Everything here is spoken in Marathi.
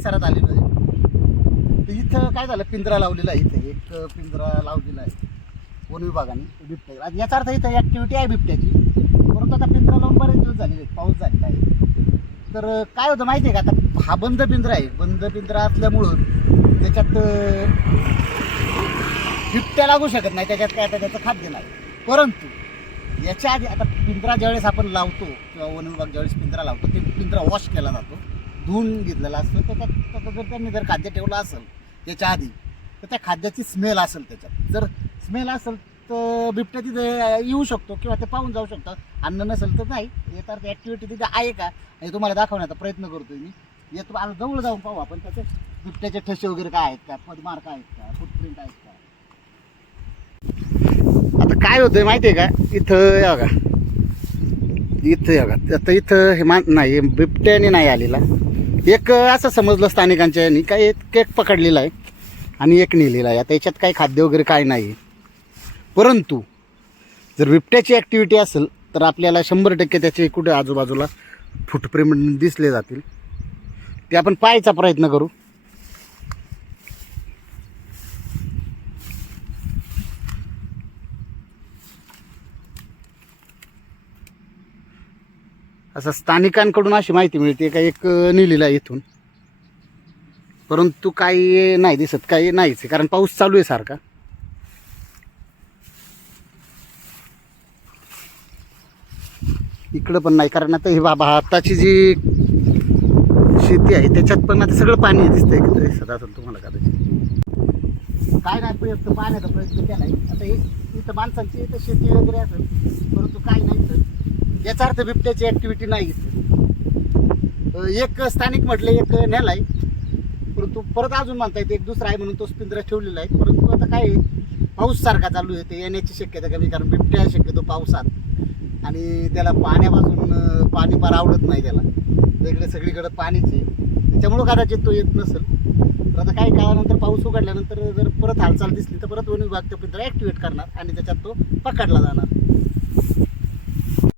परिसरात आलेलो आहे. तर इथं काय झालं, पिंजरा लावलेला आहे. इथे एक पिंजरा लावलेला आहे वन विभागाने बिबट्या. याचा अर्थ इथं ॲक्टिव्हिटी आहे बिबट्याची, परंतु आता पिंजरा लावून बरेच दिवस झालेले आहेत, पाऊस झालेला आहे. तर काय होतं माहिती आहे का, आता हा बंद पिंजरा आहे. बंद पिंजरा असल्यामुळं त्याच्यात बिबट्या लागू शकत नाही, त्याच्यात काय त्याचं खाद्य नाही. परंतु याच्या आधी आता पिंजरा ज्यावेळेस आपण लावतो किंवा वन विभाग ज्यावेळेस पिंजरा लावतो, ते पिंजरा वॉश केला जातो, धुवून घेतलेला असतो. त्याच्यात जर त्यांनी जर खाद्य ठेवलं असेल त्याच्या आधी, तर त्या खाद्याची स्मेल असेल. त्याच्यात जर स्मेल असेल तर बिबट्या तिथे येऊ शकतो किंवा ते पाहून जाऊ शकतं. अन्न नसेल तर नाही. याचा अर्थ ॲक्टिव्हिटी तिथे आहे का हे तुम्हाला दाखवण्याचा प्रयत्न करतोय मी. येतो आता जवळ जाऊन पाहू आपण त्याचे बिबट्याचे ठसे वगैरे काय आहेत का, पदमार्क आहेत का, फुटप्रिंट आहेत का. आता काय होतंय माहिती आहे का, इथं बघा, इथं बघा, आता इथं हे नाही, बिबट्याने नाही आलेला. एक असं समजलं स्थानिकांच्या यांनी, काय एक केक पकडलेला आहे आणि एक नेलेला आहे. आता याच्यात काही खाद्य वगैरे काय नाही. परंतु जर बिबट्याची ॲक्टिव्हिटी असेल तर आपल्याला 100% त्याचे कुठे आजूबाजूला फुटप्रिंट दिसले जातील. ते आपण पाहायचा प्रयत्न करू. असं स्थानिकांकडून अशी माहिती मिळते का एक नेलेला आहे इथून, परंतु काही नाही दिसत, काही नाहीच आहे, कारण पाऊस चालू आहे सारखा. इकडं पण नाही, कारण आता ही बाबा आताची जी शेती आहे त्याच्यात पण आता सगळं पाणी दिसतंय. दिसत असेल तुम्हाला कदाचित. काय नाही, प्रयत्न पाहण्याचा प्रयत्न केला आहे. आता हे इथं माणसांची इथं शेती वगैरे असेल, परंतु काय नाही. तर याचा अर्थ बिबट्याची ॲक्टिव्हिटी नाही. एक स्थानिक म्हटले एक नेला आहे, परंतु परत अजून म्हणता येते एक दुसरा आहे म्हणून तोच पिंजरा ठेवलेला आहे. परंतु आता काय पाऊस सारखा चालू आहे, ते येण्याची शक्यता कमी, कारण बिबट्या शक्यतो पावसात आणि त्याला पाण्यापासून पाणी फार आवडत नाही त्याला. इकडे सगळीकडे पाणीच आहे, त्याच्यामुळं कदाचित तो येत नसेल. तर आता काही काळानंतर पाऊस उघडल्यानंतर जर परत हालचाल दिसली तर परत वन विभाग तो पिंजरा ॲक्टिवेट करणार आणि त्याच्यात तो पकडला जाणार.